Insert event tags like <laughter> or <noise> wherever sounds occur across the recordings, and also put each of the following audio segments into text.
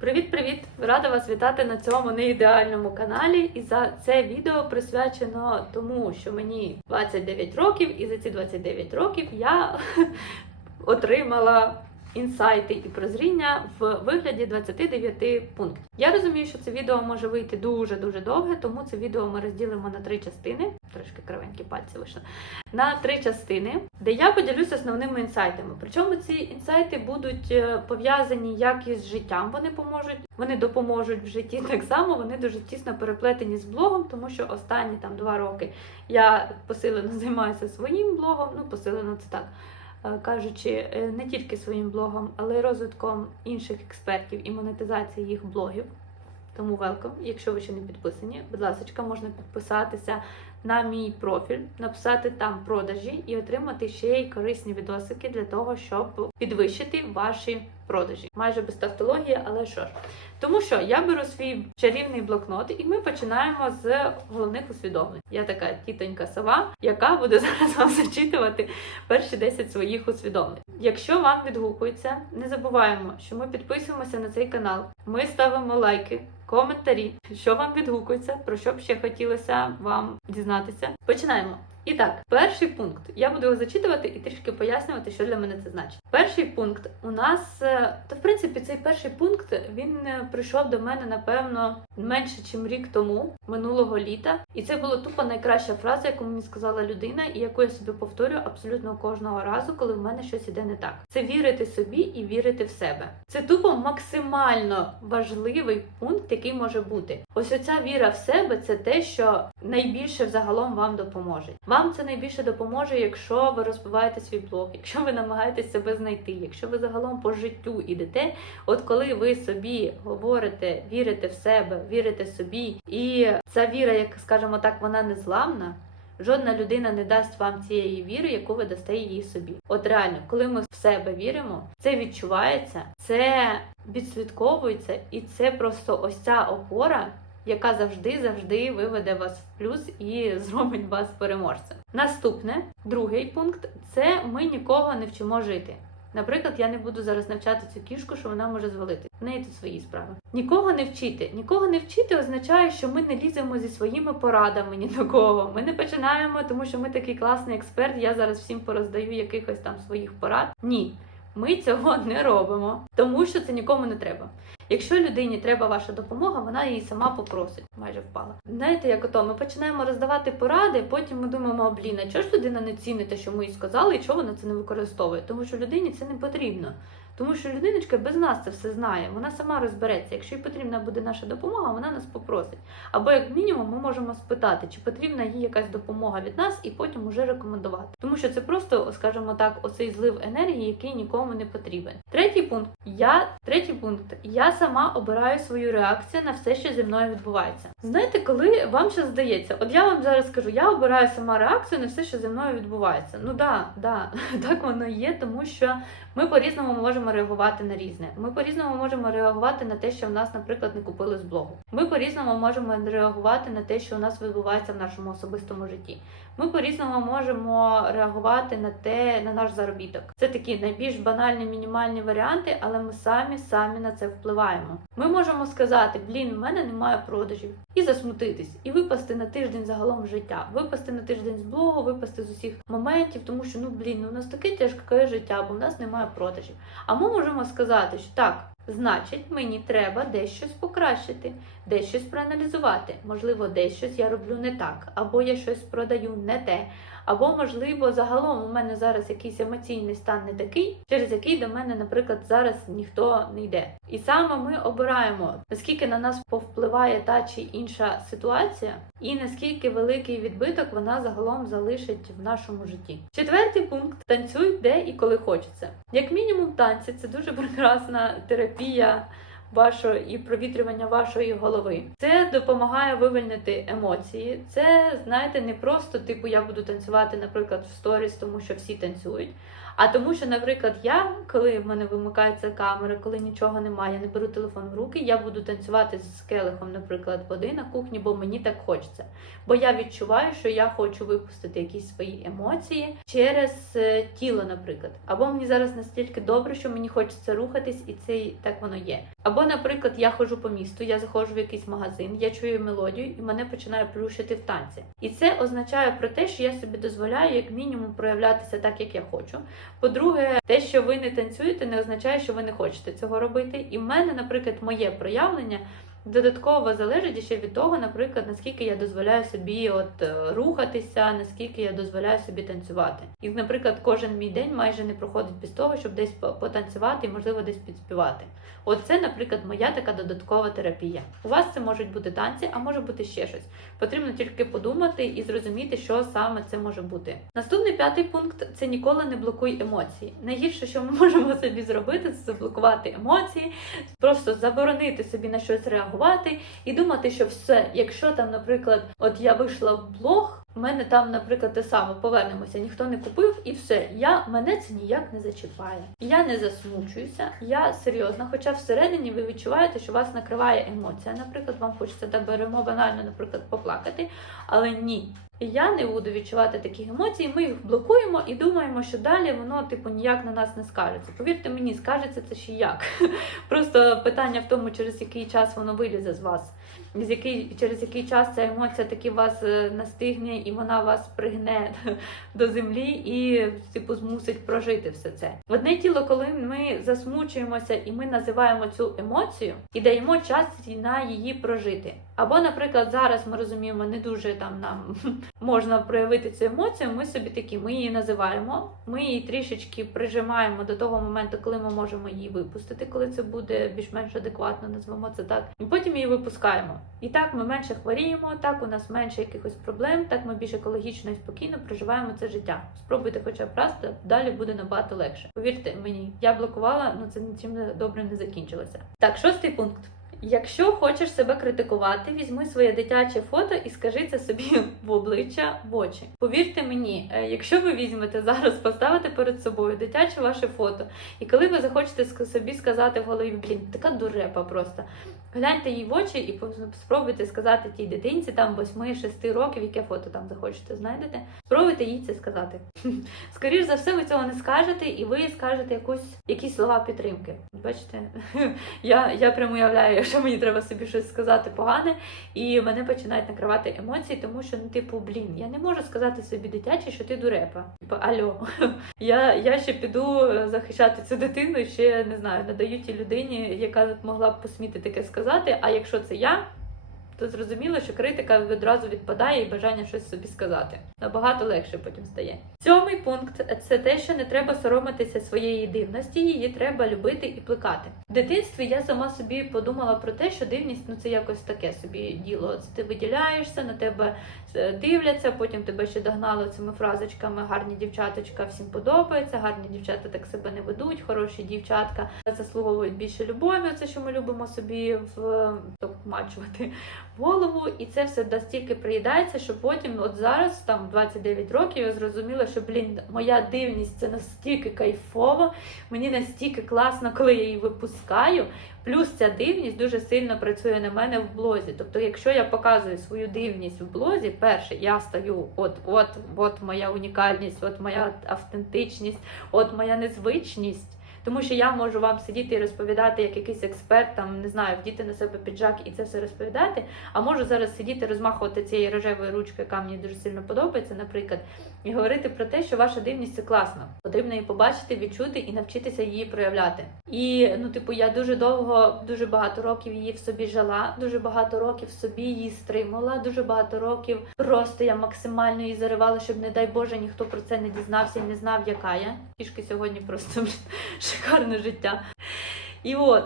Привіт-привіт! Рада вас вітати на цьому неідеальному каналі. І за це відео присвячено тому, що мені 29 років, і за ці 29 років я <laughs> отримала інсайти і прозріння в вигляді 29 пунктів. Я розумію, що це відео може вийти дуже дуже довге, тому це відео ми розділимо на три частини. Трошки кривенькі пальці вийшли. На три частини, де я поділюся основними інсайтами. Причому ці інсайти будуть е, пов'язані як із життям, вони поможуть, вони допоможуть в житті. Так само вони дуже тісно переплетені з блогом, тому що останні там два роки я посилено <laughs> займаюся своїм блогом. Ну, посилено це так кажучи, е, не тільки своїм блогом, але й розвитком інших експертів і монетизації їх блогів. Тому велком, якщо ви ще не підписані, будь ласка, можна підписатися на мій профіль, написати там продажі і отримати ще й корисні відосики для того, щоб підвищити ваші продажі. Майже без тавтології, але що ж. Тому що я беру свій чарівний блокнот, і ми починаємо з головних усвідомлень. Я така тітонька сова, яка буде <laughs> зараз вам зачитувати перші 10 своїх усвідомлень. Якщо вам відгукується, не забуваємо, що ми підписуємося на цей канал. Ми ставимо лайки, коментарі, що вам відгукується, про що б ще хотілося вам дізнатися. Починаємо. І так, перший пункт. Я буду його зачитувати і трішки пояснювати, що для мене це значить. Перший пункт у нас, е, та в принципі, цей перший пункт він е, прийшов до мене напевно менше, ніж рік тому, минулого літа. І це була тупо найкраща фраза, яку мені сказала людина, і яку я собі повторюю абсолютно кожного разу, коли в мене щось іде не так. Це вірити собі і вірити в себе. Це тупо максимально важливий пункт, який може бути. Ось оця віра в себе це те, що найбільше взагалом вам допоможе. Вам це найбільше допоможе, якщо ви розбиваєте свій блог, якщо ви намагаєтесь себе знайти, якщо ви загалом по життю ідете. От коли ви собі говорите, вірите в себе, вірите собі, і ця віра, як скажімо так, вона незламна. Жодна людина не дасть вам цієї віри, яку ви дасте її собі. От реально, коли ми в себе віримо, це відчувається, це відслідковується, і це просто ось ця опора, яка завжди завжди виведе вас в плюс і <laughs> зробить вас переможцем. Наступне, другий пункт це ми нікого не вчимо жити. Наприклад, я не буду зараз навчати цю кішку, що вона може звалити. В неї тут свої справи. Нікого не вчити. Нікого не вчити означає, що ми не ліземо зі своїми порадами ні до кого. Ми не починаємо, тому що ми такий класний експерт. Я зараз всім пороздаю якихось там своїх порад. Ні, ми цього не робимо, тому що це нікому не треба. Якщо людині треба ваша допомога, вона її сама попросить, майже впала. Знаєте, як ото ми починаємо роздавати поради, потім ми думаємо, «А, блін, а чого ж людина не цінить те, що ми їй сказали, і чого вона це не використовує? Тому що людині це не потрібно. Тому що людиночка без нас це все знає, вона сама розбереться. Якщо їй потрібна буде наша допомога, вона нас попросить. Або як мінімум, ми можемо спитати, чи потрібна їй якась допомога від нас, і потім уже рекомендувати. Тому що це просто, скажімо так, оцей злив енергії, який нікому не потрібен. Третій пункт. Я третій пункт. Я сама обираю свою реакцію на все, що зі мною відбувається. Знаєте, коли вам щось здається, от я вам зараз скажу, я обираю сама реакцію на все, що зі мною відбувається. Ну да, да, <laughs> так воно є, тому що ми по-різному можемо реагувати на різне. Ми по-різному можемо реагувати на те, що в нас, наприклад, не купили з блогу. Ми по-різному можемо реагувати на те, що у нас відбувається в нашому особистому житті. Ми по-різному можемо реагувати на те, на наш заробіток. Це такі найбільш банальні, мінімальні варіанти, але ми самі самі на це впливаємо. Ми можемо сказати, блін, в мене немає продажів, і засмутитись, і випасти на тиждень загалом життя, випасти на тиждень з блогу, випасти з усіх моментів, тому що ну блін, ну у нас таке тяжке життя, бо в нас немає продажів. А ми можемо сказати, що так. Значить, мені треба дещось покращити, дещось проаналізувати. Можливо, дещось я роблю не так, або я щось продаю не те, або, можливо, загалом у мене зараз якийсь емоційний стан не такий, через який до мене, наприклад, зараз ніхто не йде. І саме ми обираємо, наскільки на нас повпливає та чи інша ситуація, і наскільки великий відбиток вона загалом залишить в нашому житті. Четвертий пункт танцюй де і коли хочеться. Як мінімум, танці це дуже прекрасна терапія. Вашого і провітрювання вашої голови. Це допомагає вивільнити емоції. Це, знаєте, не просто типу я буду танцювати, наприклад, в сторіс, тому що всі танцюють. А тому, що, наприклад, я, коли в мене вимикається камера, коли нічого немає, я не беру телефон в руки, я буду танцювати з келихом, наприклад, води на кухні, бо мені так хочеться. Бо я відчуваю, що я хочу випустити якісь свої емоції через е, тіло, наприклад. Або мені зараз настільки добре, що мені хочеться рухатись, і це так воно є. Або, наприклад, я ходжу по місту, я заходжу в якийсь магазин, я чую мелодію, і мене починає плющити в танці. І це означає про те, що я собі дозволяю як мінімум проявлятися так, як я хочу. По-друге, те, що ви не танцюєте, не означає, що ви не хочете цього робити. І в мене, наприклад, моє проявлення. Додатково залежить ще від того, наприклад, наскільки я дозволяю собі от е, рухатися, наскільки я дозволяю собі танцювати. І, наприклад, кожен мій день майже не проходить без того, щоб десь потанцювати і, можливо, десь підспівати. От це, наприклад, моя така додаткова терапія. У вас це можуть бути танці, а може бути ще щось. Потрібно тільки подумати і зрозуміти, що саме це може бути. Наступний п'ятий пункт це ніколи не блокуй емоції. Найгірше, що ми <laughs> можемо собі зробити, це заблокувати емоції, просто заборонити собі на щось реагувати і думати, що все, якщо там, наприклад, от я вийшла в блог. в мене там, наприклад, те саме повернемося, ніхто не купив, і все. Я мене це ніяк не зачіпає. Я не засмучуюся, я серйозна. Хоча всередині ви відчуваєте, що вас накриває емоція. Наприклад, вам хочеться так беремо банально, наприклад, поплакати, але ні. Я не буду відчувати таких емоцій. Ми їх блокуємо і думаємо, що далі воно типу ніяк на нас не скажеться. Повірте мені, скажеться це ще як. <laughs> Просто питання в тому, через який час воно вилізе з вас. З який через який час ця емоція таки вас е, настигне і вона вас пригне <laughs> до землі і типу змусить прожити все це. В одне тіло, коли ми засмучуємося і ми називаємо цю емоцію і даємо час на її прожити. Або, наприклад, зараз ми розуміємо, не дуже там нам можна проявити цю емоцію. Ми собі такі, ми її називаємо, ми її трішечки прижимаємо до того моменту, коли ми можемо її випустити, коли це буде більш-менш адекватно, назвемо це так. І потім її випускаємо. І так ми менше хворіємо, так у нас менше якихось проблем, так ми більш екологічно і спокійно проживаємо це життя. Спробуйте хоча б раз, далі буде набагато легше. Повірте мені, я блокувала, ну це нічим добре не закінчилося. Так, шостий пункт. Якщо хочеш себе критикувати, візьми своє дитяче фото і скажи це собі <laughs> в обличчя в очі. Повірте мені, е, якщо ви візьмете зараз, поставите перед собою дитяче ваше фото, і коли ви захочете собі сказати в голові, блін, така дурепа просто. Гляньте їй в очі і спробуйте сказати тій дитинці там 8-6 років, яке фото там захочете, знайдете. Спробуйте їй це сказати. <laughs> Скоріш за все, ви цього не скажете, і ви скажете якусь якісь слова підтримки. Бачите, <laughs> я, я прямо уявляю, якщо мені треба собі щось сказати погане, і мене починають накривати емоції, тому що ну, типу, блін, я не можу сказати собі дитячі, що ти дурепа. Типу, альо, я, я ще піду е, захищати цю дитину, ще не знаю, надаю тій людині, яка могла б посміти таке сказати. А якщо це я, то зрозуміло, що критика відразу відпадає і бажання щось собі сказати. Набагато легше потім стає. Сьомий пункт це те, що не треба соромитися своєї дивності, її треба любити і плекати. В дитинстві я сама собі подумала про те, що дивність ну це якось таке собі діло. Це ти виділяєшся, на тебе е, дивляться, потім тебе ще догнали цими фразочками гарні дівчаточка, всім подобається, гарні дівчата так себе не ведуть, хороші дівчатка заслуговують більше любові. Це що ми любимо собі в мачувати в голову, і це все настільки приїдається, що потім, от зараз, там 29 років, я зрозуміла, що блін, моя дивність це настільки кайфово, мені настільки класно, коли я її випускаю. Плюс ця дивність дуже сильно працює на мене в блозі. Тобто, якщо я показую свою дивність в блозі, перше, я стаю, от, от, от моя унікальність, от моя автентичність, от моя незвичність. Тому що я можу вам сидіти і розповідати як якийсь експерт, там не знаю, вдіти на себе піджак і це все розповідати. А можу зараз сидіти, розмахувати цією рожевою ручкою, яка мені дуже сильно подобається, наприклад, і говорити про те, що ваша дивність це класно. Потрібно її побачити, відчути і навчитися її проявляти. І ну, типу, я дуже довго, дуже багато років її в собі жила, дуже багато років собі її стримала, дуже багато років просто я максимально її заривала, щоб, не дай Боже, ніхто про це не дізнався і не знав, яка я. Фішки сьогодні просто шикарне життя. І от,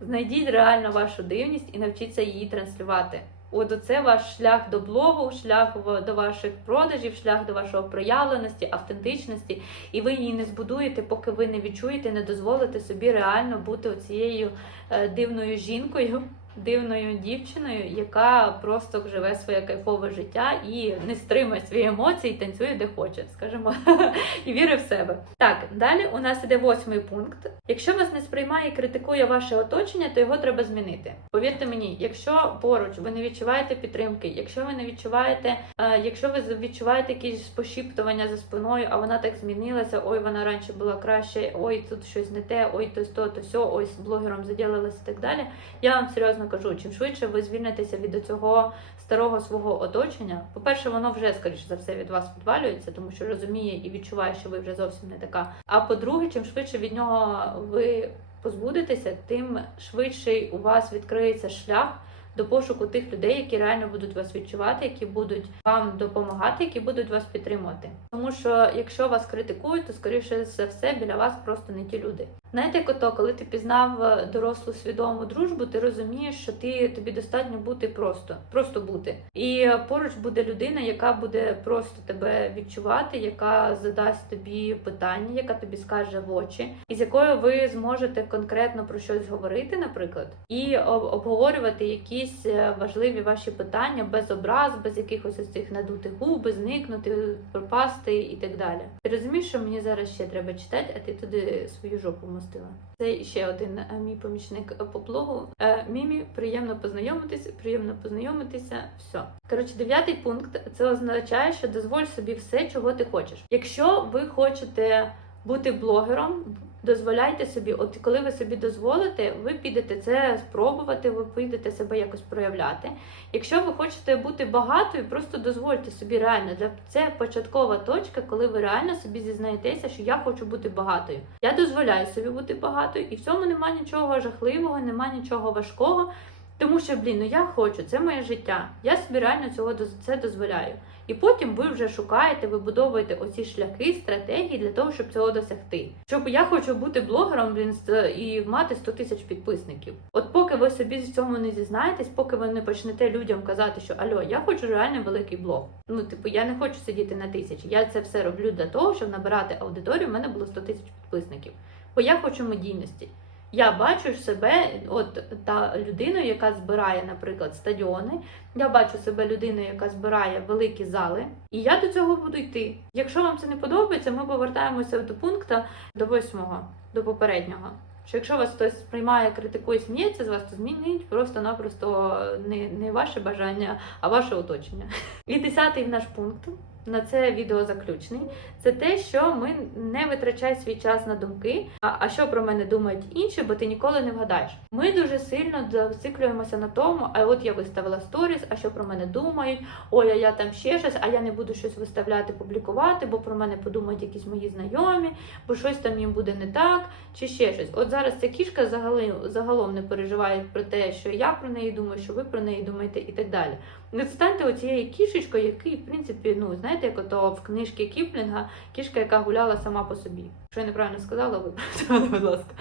знайдіть реально вашу дивність і навчіться її транслювати. От оце ваш шлях до блогу, шлях до ваших продажів, шлях до вашого проявленості, автентичності, і ви її не збудуєте, поки ви не відчуєте, не дозволите собі реально бути оцією е, дивною жінкою, дивною дівчиною, яка просто живе своє кайфове життя і не стримує свої емоції, танцює де хоче, скажімо, <laughs> і вірить в себе. Так, далі у нас іде восьмий пункт. Якщо вас не сприймає і критикує ваше оточення, то його треба змінити. Повірте мені, якщо поруч ви не відчуваєте підтримки, якщо ви не відчуваєте, е, якщо ви відчуваєте якісь пошіптування за спиною, а вона так змінилася, ой, вона раніше була краще, ой, тут щось не те, ой, то то, то все, ой, з блогером заділилася і так далі. Я вам серйозно кажу, чим швидше ви звільнитеся від цього старого свого оточення, по-перше, воно вже скоріше за все від вас відвалюється, тому що розуміє і відчуває, що ви вже зовсім не така. А по-друге, чим швидше від нього ви позбудетеся, тим швидший у вас відкриється шлях. До пошуку тих людей, які реально будуть вас відчувати, які будуть вам допомагати, які будуть вас підтримувати. Тому що якщо вас критикують, то скоріше за все біля вас просто не ті люди. Знаєте, як коли ти пізнав е, дорослу свідому дружбу, ти розумієш, що ти тобі достатньо бути просто, просто бути. І поруч буде людина, яка буде просто тебе відчувати, яка задасть тобі питання, яка тобі скаже в очі, і з якою ви зможете конкретно про щось говорити, наприклад, і обговорювати якісь е, важливі ваші питання без образ, без якихось ось цих надутих губ, зникнути, пропасти і так далі. Ти розумієш, що мені зараз ще треба читати, а ти туди свою жопу вмостила. Це ще один е, мій помічник по блогу. Е, Мімі, приємно познайомитися, приємно познайомитися. Все. Коротше, дев'ятий пункт це означає, що дозволь собі все, чого ти хочеш. Якщо ви хочете бути блогером. Дозволяйте собі, от коли ви собі дозволите, ви підете це спробувати, ви підете себе якось проявляти. Якщо ви хочете бути багатою, просто дозвольте собі реально це початкова точка, коли ви реально собі зізнаєтеся, що я хочу бути багатою. Я дозволяю собі бути багатою, і в цьому нема нічого жахливого, нема нічого важкого. Тому що, блін, ну я хочу, це моє життя. Я собі реально цього це дозволяю. І потім ви вже шукаєте, вибудовуєте оці шляхи, стратегії для того, щоб цього досягти. Щоб я хочу бути блогером, блін, і мати 100 тисяч підписників. От поки ви собі в цьому не зізнаєтесь, поки ви не почнете людям казати, що альо, я хочу реально великий блог. Ну, типу, я не хочу сидіти на тисячі. Я це все роблю для того, щоб набирати аудиторію. У мене було 100 тисяч підписників. Бо я хочу медійності. Я бачу себе, от та людиною, яка збирає, наприклад, стадіони. Я бачу себе людиною, яка збирає великі зали, і я до цього буду йти. Якщо вам це не подобається, ми повертаємося до пункту до восьмого, до попереднього. Що якщо вас хтось сприймає, критикує, сміється з вас, то змініть просто-напросто не, не ваше бажання, а ваше оточення. І десятий наш пункт на це відео заключний. Це те, що ми не витрачай свій час на думки, а, а що про мене думають інші, бо ти ніколи не вгадаєш. Ми дуже сильно зациклюємося на тому, а от я виставила сторіс, а що про мене думають, ой, а я там ще щось, а я не буду щось виставляти, публікувати, бо про мене подумають якісь мої знайомі, бо щось там їм буде не так, чи ще щось. От зараз ця кішка загалом, загалом не переживає про те, що я про неї думаю, що ви про неї думаєте, і так далі. Не станьте оцією кішечкою, який, в принципі, ну знаєте, як ото в книжці Кіплінга, кішка, яка гуляла сама по собі. Якщо я неправильно сказала, виправте мене, будь ласка.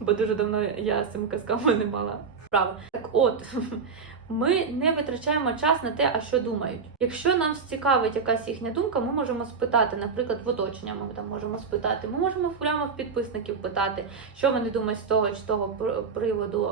Бо дуже давно я з цими казками не мала справи. Так от. Ми не витрачаємо час на те, а що думають. Якщо нас цікавить якась їхня думка, ми можемо спитати, наприклад, в оточення ми там можемо спитати. Ми можемо прямо в підписників питати, що вони думають з того чи того пр- приводу,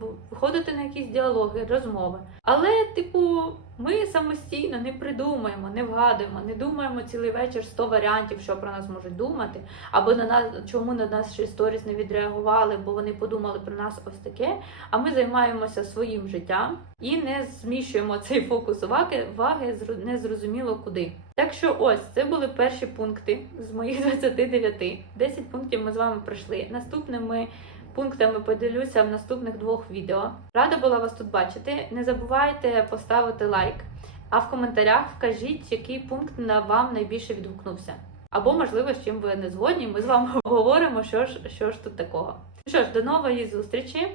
е, виходити на якісь діалоги, розмови. Але, типу, ми самостійно не придумаємо, не вгадуємо, не думаємо цілий вечір 100 варіантів, що про нас можуть думати, або на нас чому на нас ще сторіс не відреагували, бо вони подумали про нас ось таке. А ми займаємося своїм життям і не зміщуємо <laughs> цей фокус уваги, зру- незрозуміло куди. Так що ось це були перші пункти з моїх <laughs> 29. 10 пунктів ми з вами пройшли. Наступними пунктами поділюся в наступних двох відео. Рада була вас тут бачити. Не забувайте поставити лайк, а в коментарях вкажіть, який пункт на вам найбільше відгукнувся. Або, можливо, з чим ви не згодні, ми з вами <laughs> обговоримо, що ж, що ж тут такого. Ну що ж, до нової зустрічі.